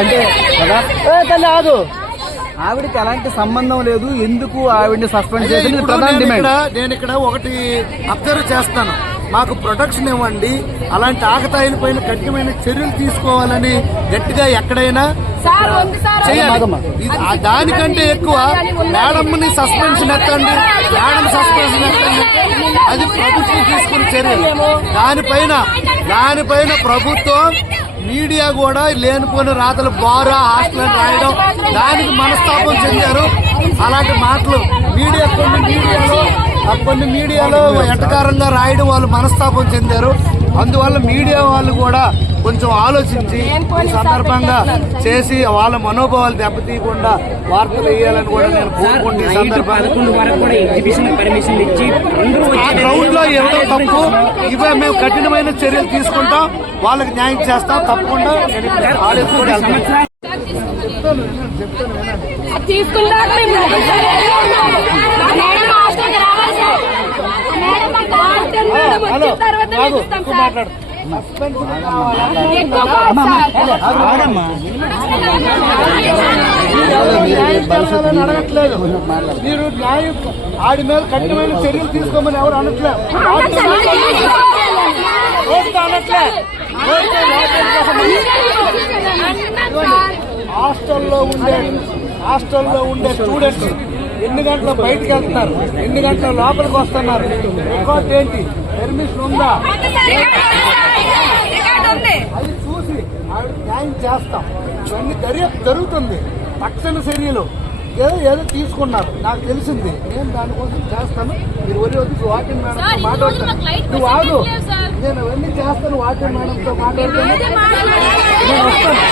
అంటే కాదు, ఆవిడకి ఎలాంటి సంబంధం లేదు, ఎందుకు ఆవిడని సస్పెండ్ చేసి ప్రధాన డిమాండ్. నేను ఇక్కడ ఒకటి అబ్జర్వ్ చేస్తాను, మాకు ప్రొటెక్షన్ ఇవ్వండి, అలాంటి ఆకతాయిల పైన కఠినమైన చర్యలు తీసుకోవాలని గట్టిగా ఎక్కడైనా చేయాలి. దానికంటే ఎక్కువ మేడంని సస్పెన్షన్ ఎత్తండి, మేడం సస్పెన్షన్ ఎత్తండి, అది ప్రభుత్వం తీసుకున్న చర్యలు. దానిపైన ప్రభుత్వం మీడియా కూడా లేనిపోయిన రాతలు బారా హాస్టల్ రాయడం, దానికి మనస్తాపం చెందారు. అలాంటి మాటలు కొన్ని మీడియాలో ఎటకారంగా రాయడం వాళ్ళు మనస్తాపం చెందారు. అందువల్ల మీడియా వాళ్ళు కూడా కొంచెం ఆలోచించి ఈ సందర్భంగా చేసి వాళ్ళ మనోభావాలు దెబ్బతీయకుండా వార్తలు వేయాలని కూడా నేను కోరుకుంటే ఈ సందర్భంగా గ్రౌండ్ లో ఇవ్వడం తప్పు. ఇవే మేము కఠినమైన చర్యలు తీసుకుంటాం, వాళ్ళకి న్యాయం చేస్తాం తప్పకుండా. అడగట్లేదు మీరు న్యాయం, ఆడి మీద కఠినమైన చర్యలు తీసుకోమని ఎవరు అనట్లేదు. హాస్టల్లో ఉండే స్టూడెంట్స్ ఎన్ని గంటలు బయటకు వెళ్తున్నారు, ఎన్ని గంటలు లోపలికి వస్తున్నారు, రికార్డ్ ఏంటి, పర్మిషన్ ఉందా, అది చూసి ఆవిడ న్యాయం చేస్తాం. ఇవన్నీ దర్యాప్తు జరుగుతుంది. తక్షణ చర్యలు ఏదో తీసుకున్నారు, నాకు తెలిసింది, నేను దానికోసం చేస్తాను. మీరు వచ్చి వాకింగ్ మేడంతో మాట్లాడతాను, నువ్వు ఆగు, నేను అవన్నీ చేస్తాను. వాకింగ్ మేడంతో మాట్లాడతాను, నేను వస్తాను.